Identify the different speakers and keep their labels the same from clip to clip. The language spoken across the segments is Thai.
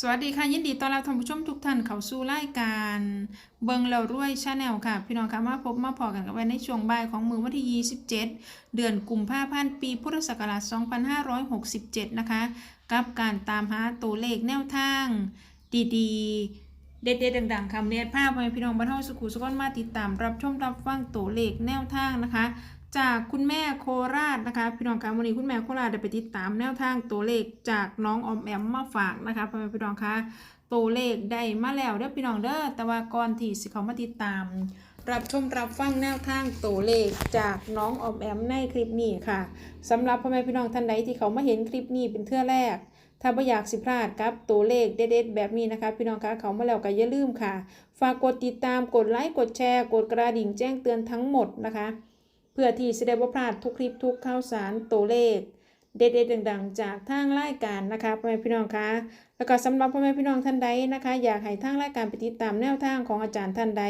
Speaker 1: สวัสดีค่ะยินดีต้อนรับท่านผู้ชมทุกท่านเข้าสู่รายการ เบิงเรารวยชาแนลค่ะ พี่น้องคะมาพบมาพอกันกันไว้ในช่วงบ่ายของมือวันที่ 27 เดือนกุมภาพันธ์ปีพุทธศักราช 2567 นะคะ กับการตามหาตัวเลขแนวทาง ดีๆ เด็ดๆดังๆคำเนียภาพให้พี่น้องบรรเทาสุขุสุขนมาติดตามรับชมรับฟังตัวเลขแนวทางนะคะ จากคุณแม่โคราชนะคะพี่น้องคะวันนี้คุณแม่โคราชได้ไปติดตามแนวทางตัวเลขจากน้องออมแอมมาฝากนะคะพ่อแม่พี่น้องคะตัวเลขได้มาแล้วเด้อพี่น้องเด้อแต่ว่าก่อนที่สิเขามาติดตาม รับชมรับฟังแนวทางตัวเลขจากน้องออมแอมในคลิปนี้ค่ะสำหรับพ่อแม่พี่น้องท่านใดที่เขามาเห็นคลิปนี้เป็นเทื่อแรกถ้าไม่อยากสิพลาดกับตัวเลขเด็ดๆแบบนี้นะคะ พี่น้องคะเขามาแล้วก็อย่าลืมค่ะ ฝากกดติดตามกดไลค์กดแชร์ กดกระดิ่งแจ้งเตือนทั้งหมดนะคะ เพื่อที่จะได้บ่พลาดทุกคลิปทุกข่าวสารตัวเลข เด็ดๆดังๆ จากทางรายการนะคะพ่อแม่พี่น้องคะแล้วก็สำหรับพ่อแม่พี่น้องท่านใดนะคะ อยากให้ทางรายการไปติดตามแนวทางของอาจารย์ท่านใด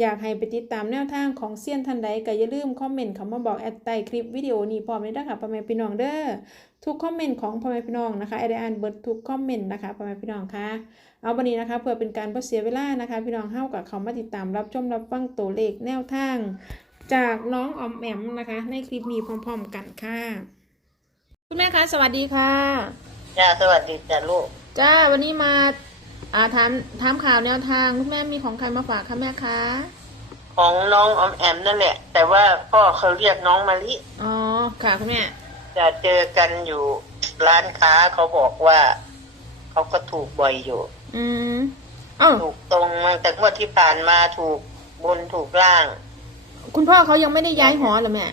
Speaker 1: อยากให้ไปติดตามแนวทางของเซียนท่านใดก็อย่าลืมคอมเมนต์คำมาบอกแอดใต้คลิปวิดีโอนี้พร้อมเลยนะคะพ่อแม่พี่น้องเด้อทุกคอมเมนต์ของพ่อแม่พี่น้องนะคะแอดอ่านเบิร์ดทุกคอมเมนต์นะคะพ่อแม่พี่น้องคะเอาวันนี้นะคะเพื่อเป็นการบ่เสียเวลานะคะ พี่น้องเฮากับเขามาติดตามรับชมรับฟังตัวเลขแนวทาง จากน้องออมแอมนะคะ ในคลิปนี้พร้อม ๆ กันค่ะคุณแม่คะสวัสดีค่ะ
Speaker 2: จ้าสวัสดีจ้าลูก
Speaker 1: จ้าวันนี้มาอ่าถามถามข่าวแนวทางคุณแม่มีของใครมาฝากคะแม่คะ
Speaker 2: ของน้องออมแอมนั่นแหละ แต่ว่าพ่อเขาเรียกน้องมะลิ
Speaker 1: อ๋อค่ะคุณแม่
Speaker 2: จะเจอกันอยู่ร้านค้าเขาบอกว่าเขาก็ถูกบ่อยอยู่
Speaker 1: อืมอ้าว
Speaker 2: ถูกตรงมาแต่งวดที่ผ่านมาถูกบนถูกล่าง
Speaker 1: คุณพ่อเขายังไม่ได้ย้ายหอเหรอแม่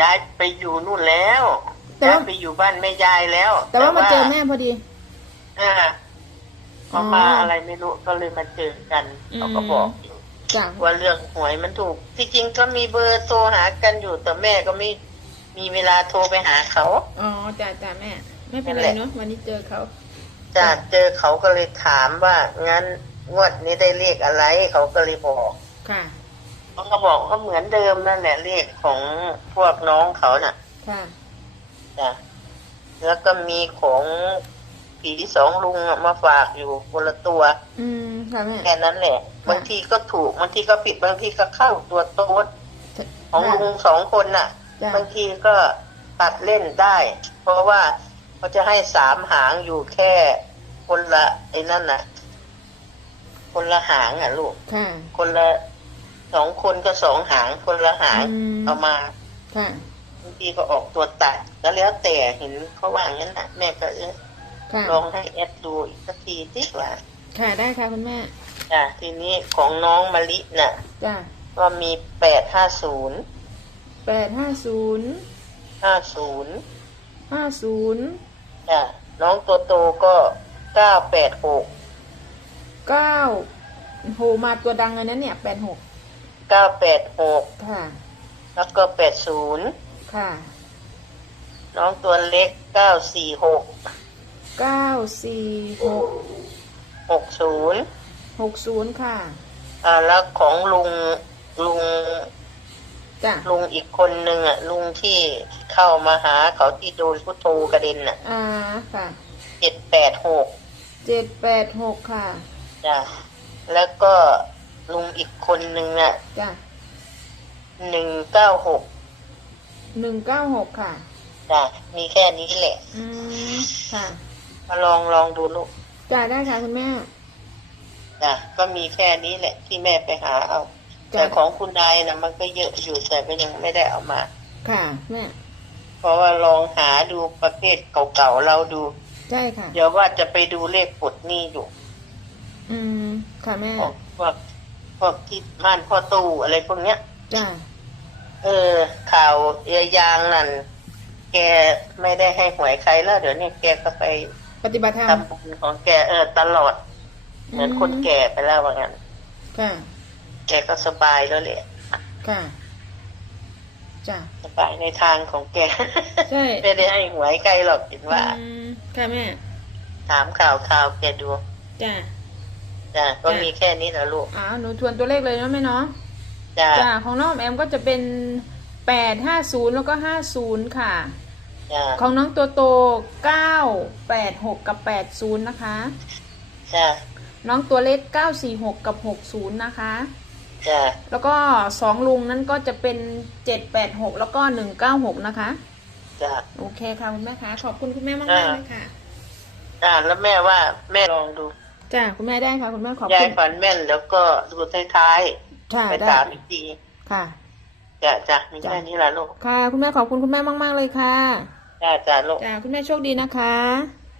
Speaker 2: ย้ายไปอยู่นู่นแล้ว
Speaker 1: แต่
Speaker 2: ย้า
Speaker 1: ว่า
Speaker 2: ยไปอยู่บ้านแม่ยายแล้ว
Speaker 1: แต่ว่ามาเจอแม่พอดี
Speaker 2: อ่าเขามาอะไรไม่รู้ก็เลยมาเจอกัน
Speaker 1: อืม
Speaker 2: เขาก็บอกอยู่
Speaker 1: จ้า
Speaker 2: ว่าเรื่องหวยมันถูก ที่จริงก็มีเบอร์โทรหากันอยู่แต่แม่ก็ไม่มีเวลาโทรไปหาเขา
Speaker 1: อ๋อจ้าจ้าแม่ ไม่เป็นไรเนาะวันนี้เจอเขา
Speaker 2: จ้าเจอเขาก็เลยถามว่างั้นงวดนี้ได้เลขอะไรเขาก็เลยบอก
Speaker 1: ค่ะ
Speaker 2: เขาก็บอกก็เหมือนเดิมนั่นแหละเลขของพวกน้องเขาน่ะ
Speaker 1: ค่ะ
Speaker 2: จ้ะแล้วก็มีของผีสองลุงอะมาฝากอยู่คนละตัว
Speaker 1: อืมค่ะแม่
Speaker 2: แค่นั้นแหละ บางทีก็ถูก บางทีก็ผิด บางทีก็เข้าตัวโต๊ดของลุงสองคนน่ะ
Speaker 1: จ้า
Speaker 2: บางทีก็ตัดเล่นได้ เพราะว่าเขาจะให้สามหางอยู่แค่คนละไอ้นั่นน่ะ คนละหางอะลูก
Speaker 1: ค่ะ
Speaker 2: คนละ สองคนก็สองหางคนละหาง
Speaker 1: อืม
Speaker 2: เอามา
Speaker 1: ค่ะ
Speaker 2: บางทีก็ออกตัวตัดแล้วแล้วแต่เห็นเขาว่างั้นน่ะแม่ก็เออ
Speaker 1: ค่ะ
Speaker 2: ลองให้แอดดูอีกสักทีสิว่า
Speaker 1: ค่ะได้ค่ะคุณแม่
Speaker 2: จ้ะทีนี้ของน้องมะลิน่ะ
Speaker 1: จ้า
Speaker 2: ก็มีแปดห้าศูนย์
Speaker 1: แปดห้าศูนย์
Speaker 2: ห้าศูนย์
Speaker 1: ห้าศูนย์
Speaker 2: จ้ะน้องตัวโตก็เก้าแปดหก
Speaker 1: เก้าโหมาตัวดังเลยนะเนี่ยแปดหก
Speaker 2: เก้าแปดหก
Speaker 1: ค่ะ
Speaker 2: แล้วก็แปดศูนย์
Speaker 1: ค่ะ
Speaker 2: น้องตัวเล็กเก้าสี่หก
Speaker 1: เก้าสี่หก
Speaker 2: หกศูนย์
Speaker 1: หกศูนย์ค่ะ
Speaker 2: อ่าแล้วของลุงลุง
Speaker 1: จ้ะ
Speaker 2: ลุงอีกคนหนึ่งอะ ลุงที่เข้ามาหาเขาที่โดนพุทโธกระเด็นอะ
Speaker 1: อ่าค่ะ
Speaker 2: เจ็ดแปดหก
Speaker 1: เจ็ดแปดหกค่ะ
Speaker 2: จ้ะแล้วก็ ลุงอีกคนหนึ่งอะ
Speaker 1: จ้ะ
Speaker 2: หนึ่งเก้าหก
Speaker 1: หนึ่งเก้าหกค่ะ
Speaker 2: จ้ะมีแค่นี้แหละ
Speaker 1: อืมค่ะ
Speaker 2: มาลองลองดูลูก
Speaker 1: จ้ะได้ค่ะคุณแม่
Speaker 2: จ้ะก็มีแค่นี้แหละ ที่แม่ไปหาเอา
Speaker 1: จ้ะ
Speaker 2: แต่ของคุณนายนะมันก็เยอะอยู่แต่ก็ยังไม่ได้เอามา
Speaker 1: ค่ะแม่
Speaker 2: เพราะว่าลองหาดูประเภทเก่าๆเราดู
Speaker 1: ใช่ค่ะ
Speaker 2: เดี๋ยวว่าจะไปดูเลขปลดหนี้อยู่
Speaker 1: อืมค่ะแม่
Speaker 2: พวกพวก พวกที่บ้านพ่อตู้อะไรพวกเนี้ย
Speaker 1: จ้ะ
Speaker 2: เออ ข่าวเอยยางนั่น แกไม่ได้ให้หวยใครแล้ว เดี๋ยวนี้แกก็ไป
Speaker 1: ปฏิบัติธรรม
Speaker 2: ทำบุญของแกเออตลอด เหมือนคนแก่ไปแล้วว่างั้น
Speaker 1: ค่ะ
Speaker 2: แกก็สบายแล้วแหละ
Speaker 1: ค่ะจ้ะ
Speaker 2: สบายในทางของแก
Speaker 1: ใช่
Speaker 2: ไม่ได้ให้หวยใครหรอกเห็นว่า
Speaker 1: อืมค่ะแม่
Speaker 2: ถามข่าวข่าวแกดู
Speaker 1: จ้ะ
Speaker 2: จ้ะก็มีแค่นี้นะลูก
Speaker 1: อ่าหนูทวนตัวเลขเลยเนาะแม่เนาะ
Speaker 2: จ้ะ
Speaker 1: จ้ะของน้องแอมก็จะเป็นแปดห้าศูนย์แล้วก็ห้าศูนย์ค่ะ
Speaker 2: จ้า
Speaker 1: ของน้องตัวโตเก้าแปดหกกับแปดศูนย์นะคะ
Speaker 2: จ้า
Speaker 1: น้องตัวเล็กเก้าสี่หกกับหกศูนย์นะคะ
Speaker 2: จ้า
Speaker 1: แล้วก็สองลุงนั้นก็จะเป็นเจ็ดแปดหกแล้วก็หนึ่งเก้าหกนะคะ
Speaker 2: จ้า
Speaker 1: โอเคค่ะคุณแม่คะขอบคุณคุณแม่มาก
Speaker 2: อ่า
Speaker 1: ๆเลยค่ะ
Speaker 2: จ้าแล้วแม่ว่าแม่ลองดู
Speaker 1: จ้าคุณแม่ได้ค่ะคุณแม่ขอบ
Speaker 2: ยา
Speaker 1: คุ
Speaker 2: ย
Speaker 1: ณ
Speaker 2: ฝันแม่นแล้วก็ดูท้าย
Speaker 1: ค่ะ
Speaker 2: ๆไป
Speaker 1: ได้
Speaker 2: ถามอีกที
Speaker 1: ค่ะ
Speaker 2: จ้าจ้ามี
Speaker 1: จ้ะ
Speaker 2: แค่นี้ละลูก
Speaker 1: ค่ะ คุณแม่ขอบคุณคุณแม่มาก ๆ เลยค่ะ
Speaker 2: จ้าจ้าลูก
Speaker 1: จ้าคุณแม่โชคดีนะคะ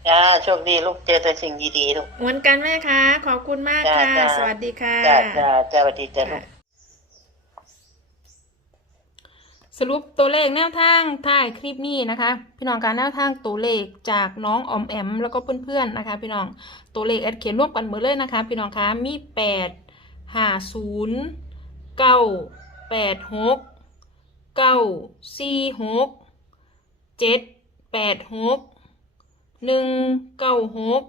Speaker 2: จ้าโชคดีลูกเจอแต่สิ่งดีๆลูก
Speaker 1: เหมือนกันแม่คะขอบคุณมาก
Speaker 2: จ้า
Speaker 1: ค่ะ
Speaker 2: จ้า
Speaker 1: สวัสดีค่ะ
Speaker 2: จ้าจ้าจ้าสวัสดีจ้าลูก
Speaker 1: สรุปตัวเลขแนวทางท้ายคลิปนี้นะคะ พี่น้องการแนวทางตัวเลขจากน้องออมแอม แล้วก็เพื่อนๆนะคะ พี่น้องตัวเลขแอดเขียนรวบกันหมดเลยนะคะ พี่น้องคะมีแปดห้าศูนย์เก้าแปดหกเก้าสี่หกเจ็ดแปดหกหนึ่งเก้าหก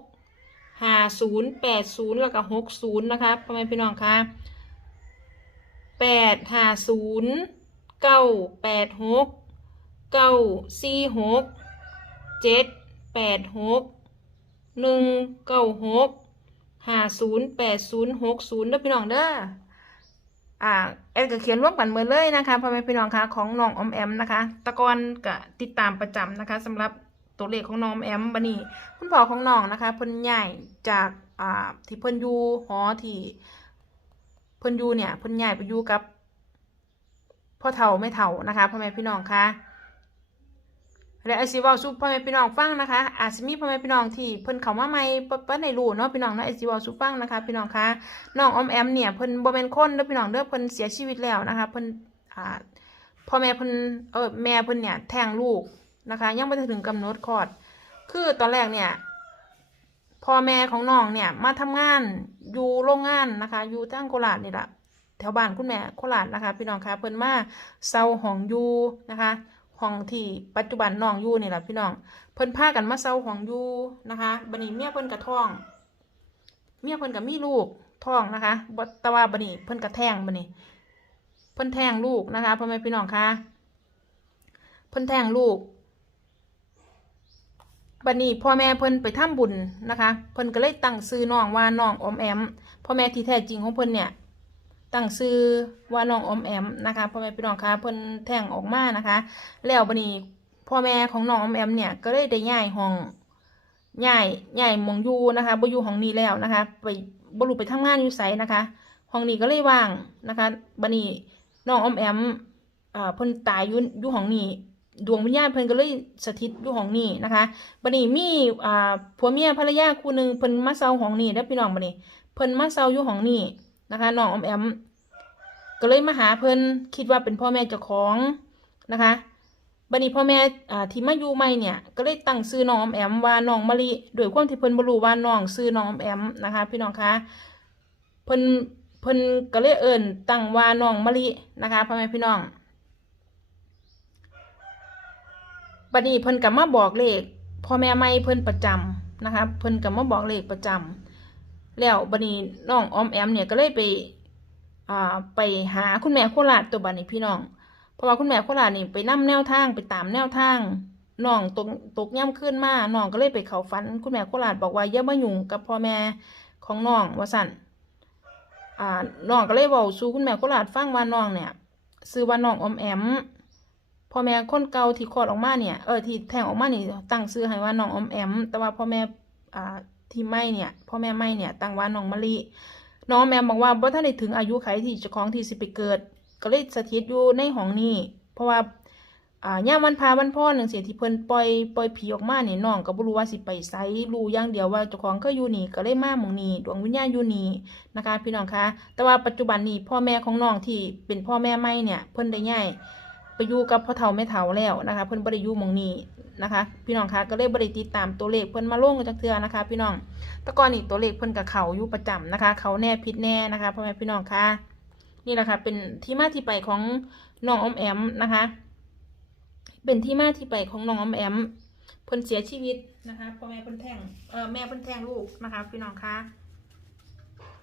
Speaker 1: ห้าศูนย์แปดศูนย์แล้วก็หกศูนย์นะคะพ่อแม่พี่น้องคะแปดห้าศูนย์ เก้าแปดหกเก้าสี่หกเจ็ดแปดหกหนึ่งเก้าหกห้าศูนย์แปดศูนย์หกศูนย์เด้อพี่น้องเด้ออ่าแอดก็เขียนร่วมกันเหมือนเลยนะคะพ่อแม่พี่น้องคะของน้องอมแอมนะคะตะกอนก็ติดตามประจำนะคะสำหรับตัวเลขของน้องอมแอมบันนี้คุณพ่อของน้องนะคะเพิ่นใหญ่จากอ่าที่เพิ่นอยู่หอที่เพิ่นอยู่เนี่ยเพิ่นใหญ่ไปอยู่กับ พ่อเฒ่าแม่เฒ่านะคะพ่อแม่พี่น้องคะและไอซิเวาซุปพ่อแม่พี่น้องฟังนะคะ อาจจะมีพ่อแม่พี่น้องที่เพิ่นเขามาใหม่เปิ้นในรูเนาะพี่น้องเนาะไอซิเวาซุปฟังนะคะ พี่น้องคะน้องออมแอมเนี่ยเพิ่นบ่เป็นคนเด้อพี่น้องเด้อเพิ่นเสียชีวิตแล้วนะคะเพิ่นอ่าพ่อแม่เพิ่นเออแม่เพิ่นเนี่ยแทงลูกนะคะ ยังบ่ถึงกำหนดคลอด คือตอนแรกเนี่ยพ่อแม่ของน้องเนี่ยมาทำงานอยู่โรงงานนะคะ อยู่ทางโคราชนี่แหละ แถวบ้านคุณแม่โคราชนะคะพี่น้องคะเพิ่นมาเซาห้องอยู่นะคะห้องที่ปัจจุบันน้องอยู่นี่แหละพี่น้องเพิ่นพากันมาเซาห้องอยู่นะคะบัดนี้เมียเพิ่นกระท้อง เมียเพิ่นก็มีลูกท้องนะคะแต่ว่าบัดนี้เพิ่นก็แทงบัดนี้ เพิ่นแทงลูกนะคะพ่อแม่พี่น้องคะเพิ่นแทงลูกบัดนี้พ่อแม่เพิ่นไปทำบุญนะคะ เพิ่นก็เลยตั้งชื่อน้องว่าน้องอมแอม พ่อแม่ที่แท้จริงของเพิ่นเนี่ย ตั้งชื่อว่าน้องอมแอมนะคะพ่อแม่พี่น้องคะเพิ่นแท้งออกมานะคะ แล้วบัดนี้พ่อแม่ของน้องอมแอมเนี่ยก็เลยได้ย้ายห้องใหญ่ใหญ่หมองอยูนะคะบ่อยู่ห้องนี้แล้วนะคะ ไปบ่รู้ไปทำงานอยู่ไสนะคะห้องนี้ก็เลยว่างนะคะบัดนี้น้องอมแอมอ่าเพิ่นตายอยู่อยู่ห้องนี้ดวงวิญญาณเพิ่นก็เลยสถิตอยู่ห้องนี้นะคะบัดนี้มีอ่าผัวเมียภรรยาคู่หนึ่งเพิ่นมาเซาห้องนี้เด้อพี่น้องบัดนี้เพิ่นมาเซาอยู่ห้องนี้ นะคะน้องอมแอม ก็เลยมาหาเพิ่นคิดว่าเป็นพ่อแม่เจ้าของนะคะบัดนี้พ่อแม่อ่าที่มาอยู่ใหม่เนี่ย ก็เลยตั้งชื่อน้องอมแอมว่าน้องมะลิโดยความที่เพิ่นบ่รู้ว่าน้องชื่อน้องอมแอมนะคะ พี่น้องคะเพิ่นเพิ่นก็เลยเอิ้นตั้งว่าน้องมะลินะคะพ่อแม่พี่น้องบัดนี้เพิ่นก็มาบอกเลขพ่อแม่ใหม่เพิ่นประจำนะคะ เพิ่นก็มาบอกเลขประจำ แล้วบัดนี้น้องออมแอมเนี่ยก็เลยไปอ่าไปหาคุณแม่โคราชตัวบัดนี้พี่น้อง เพราะว่าคุณแม่โคราชนี่ไปนํแนวทางไปตามแนวทางน้องตกตกย่ำขึ้นมาน้องก็เลยไปเข้าฝัน คุณแม่โคราชบอกว่าอย่ามายุ่งกับพ่อแม่ของน้องว่าสั่นอ่าน้องก็เลยบอกสู่คุณแม่โคราชฟังว่าน้องเนี่ยซื้อว่าน้องออมแอมพ่อแม่คนเก่าที่คลอดออกมาเนี่ยเออที่แทงออกมานี่ตั้งซื้อให้ว่าน้องออมแอม แต่ว่าพ่อแม่อ่า ที่ไม่เนี่ยพ่อแม่ไม่เนี่ยตั้งว่าน้องมะลิน้องแมมบอกว่าบ่ท่านได้ถึงอายุไขที่จ้าของที่สิไปเกิด ก็เลยสถิตอยู่ในห้องนี้ เพราะว่าอ่าย่ามวันพาวันพ่อหนึ่งเสียที่เพิ่นปล่อยปล่อยผีออกมาเนี่ยน้องก็บ่รู้ว่าสิไปไสรู้อย่างเดียวว่าเจ้าของก็อยู่นี่ก็เลยมาหมองนี้ดวงวิญญาณอยู่นี่นะคะ พี่น้องคะ แต่ว่าปัจจุบันนี้พ่อแม่ของน้องที่เป็นพ่อแม่ใหม่เนี่ยเพิ่นได้ย้าย ไปอยู่กับพ่อเฒ่าแม่เฒ่าแล้วนะคะ เพิ่นบ่ได้ยู่มองนี้นะคะ พี่น้องคะก็เลยบ่ได้ติดตามตัวเลขเพิ่นมาลงจักเทื่อนะคะ พี่น้องแต่ก่อนนี่ตัวเลขเพิ่นกับเขาอยู่ประจำนะคะ เขาแน่พิษแน่นะคะพ่อแม่พี่น้องคะนี่แหละค่ะเป็นที่มาที่ไปของน้องอมแอมนะคะ เป็นที่มาที่ไปของน้องอมแอมเพิ่นเสียชีวิตนะคะพ่อแม่เพิ่นแทงเออแม่เพิ่นแทงลูกนะคะ พี่น้องคะ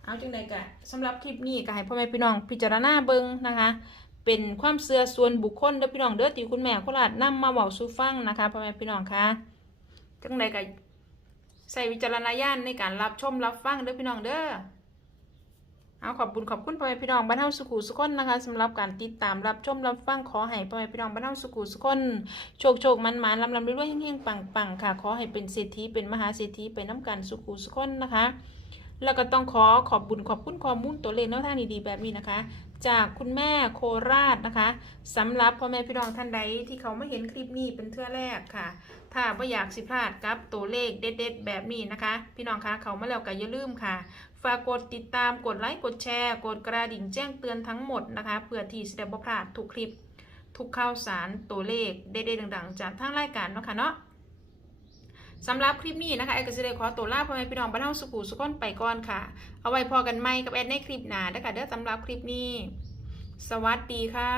Speaker 1: เอาจังใดกะสำหรับคลิปนี้ก็ให้พ่อแม่พี่น้องพิจารณาเบิ่งนะคะ เป็นความเชื่อส่วนบุคคลเด้อพี่น้องเด้อที่คุณแม่โคราชนำมาเว้าสู่ฟังนะคะพ่อแม่พี่น้องคะจังใดก็ใส่วิจารณญาณในการรับชมรับฟังเด้อพี่น้องเด้อเอาขอบคุณขอบคุณพ่อแม่พี่น้องบ้านเฮาสุขุสุขคนนะคะสำหรับการติดตามรับชมรับฟังขอให้พ่อแม่พี่น้องบ้านเฮาสุขุสุขคนโชคโชคมันมันลำลำรวยๆเฮงๆปังๆค่ะ ขอให้เป็นเศรษฐีเป็นมหาเศรษฐีไปน้ำกันสุขุสุขคนนะคะ แล้วก็ต้องขอขอบบุญขอบคุณข้อมูลตัวเลขแนวทางดีๆแบบนี้นะคะ จากคุณแม่โคราชนะคะสำหรับพ่อแม่พี่น้องท่านใดที่เขาไม่เห็นคลิปนี้เป็นเทื่อแรกค่ะ ถ้าไม่อยากสิพลาดกับตัวเลขเด็ดๆ แบบนี้นะคะ พี่น้องคะเขามาแล้วก็อย่าลืมค่ะ ฝากกดติดตามกดไลค์กดแชร์กดกระดิ่งแจ้งเตือนทั้งหมดนะคะเพื่อที่จะได้บ่พลาดทุกคลิป ทุกข่าวสารตัวเลขเด็ดๆดังๆ จากทางรายการเนาะค่ะเนาะ สำหรับคลิปนี้นะคะแอดก็จะได้ขอตัวลาพ่อแม่พี่น้องบ้านเฮาสุขุสุขคนไปก่อนค่ะ เอาไว้พอกันไหมกับแอดในคลิปหน้านะคะเด้อสำหรับคลิปนี้ สวัสดีค่ะ